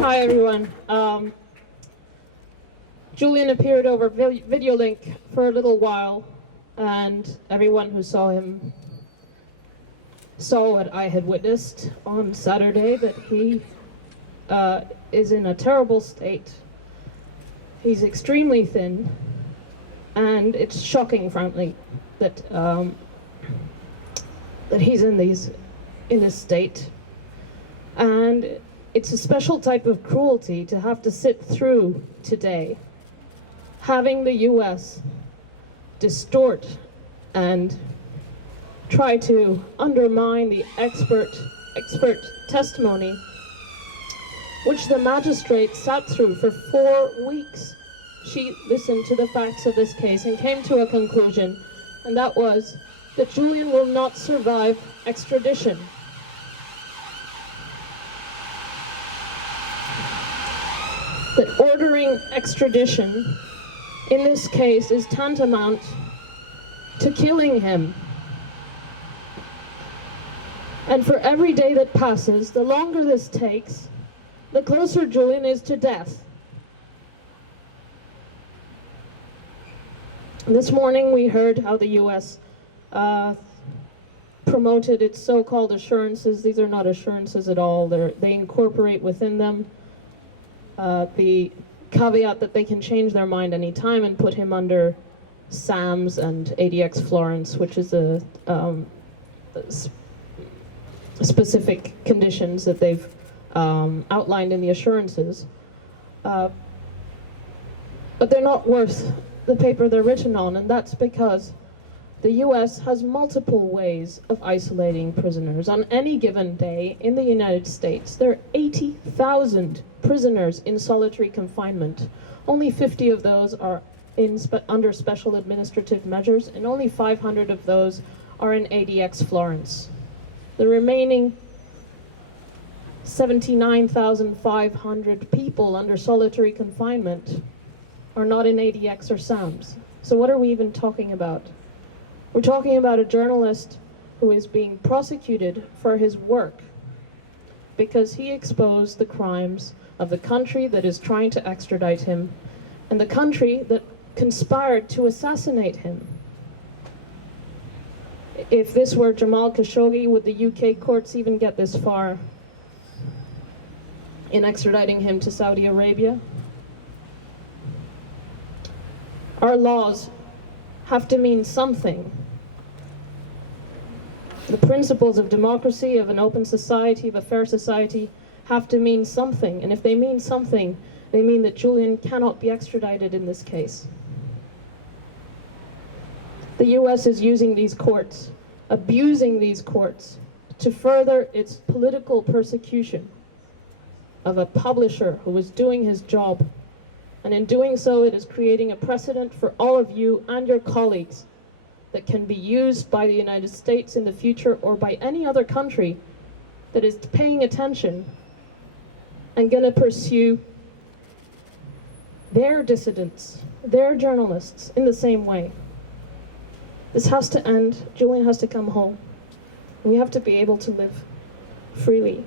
Hi, everyone. Julian appeared over video link for a little while, and everyone who saw him saw what I had witnessed on Saturday, that he is in a terrible state. He's extremely thin, and it's shocking, frankly, that that he's in this state. And it's a special type of cruelty to have to sit through today, having the US distort and try to undermine the expert testimony, which the magistrate sat through for 4 weeks. She listened to the facts of this case and came to a conclusion, and that was that Julian will not survive extradition. That ordering extradition in this case is tantamount to killing him. And for every day that passes, the longer this takes, the closer Julian is to death. This morning we heard how the US promoted its so-called assurances. These are not assurances at all. They incorporate within them the caveat that they can change their mind any time and put him under SAMS and ADX Florence, which is a specific conditions that they've outlined in the assurances. But they're not worth the paper they're written on, and that's because the US has multiple ways of isolating prisoners. On any given day in the United States, there are 80,000 prisoners in solitary confinement. Only 50 of those are under special administrative measures, and only 500 of those are in ADX Florence. The remaining 79,500 people under solitary confinement are not in ADX or SAMS. So what are we even talking about? We're talking about a journalist who is being prosecuted for his work because he exposed the crimes of the country that is trying to extradite him and the country that conspired to assassinate him. If this were Jamal Khashoggi, would the UK courts even get this far in extraditing him to Saudi Arabia? Our laws have to mean something. The principles of democracy, of an open society, of a fair society, have to mean something. And if they mean something, they mean that Julian cannot be extradited in this case. The US is using these courts, abusing these courts, to further its political persecution of a publisher who was doing his job. And in doing so, it is creating a precedent for all of you and your colleagues that can be used by the United States in the future or by any other country that is paying attention and going to pursue their dissidents, their journalists in the same way. This has to end. Julian has to come home. We have to be able to live freely.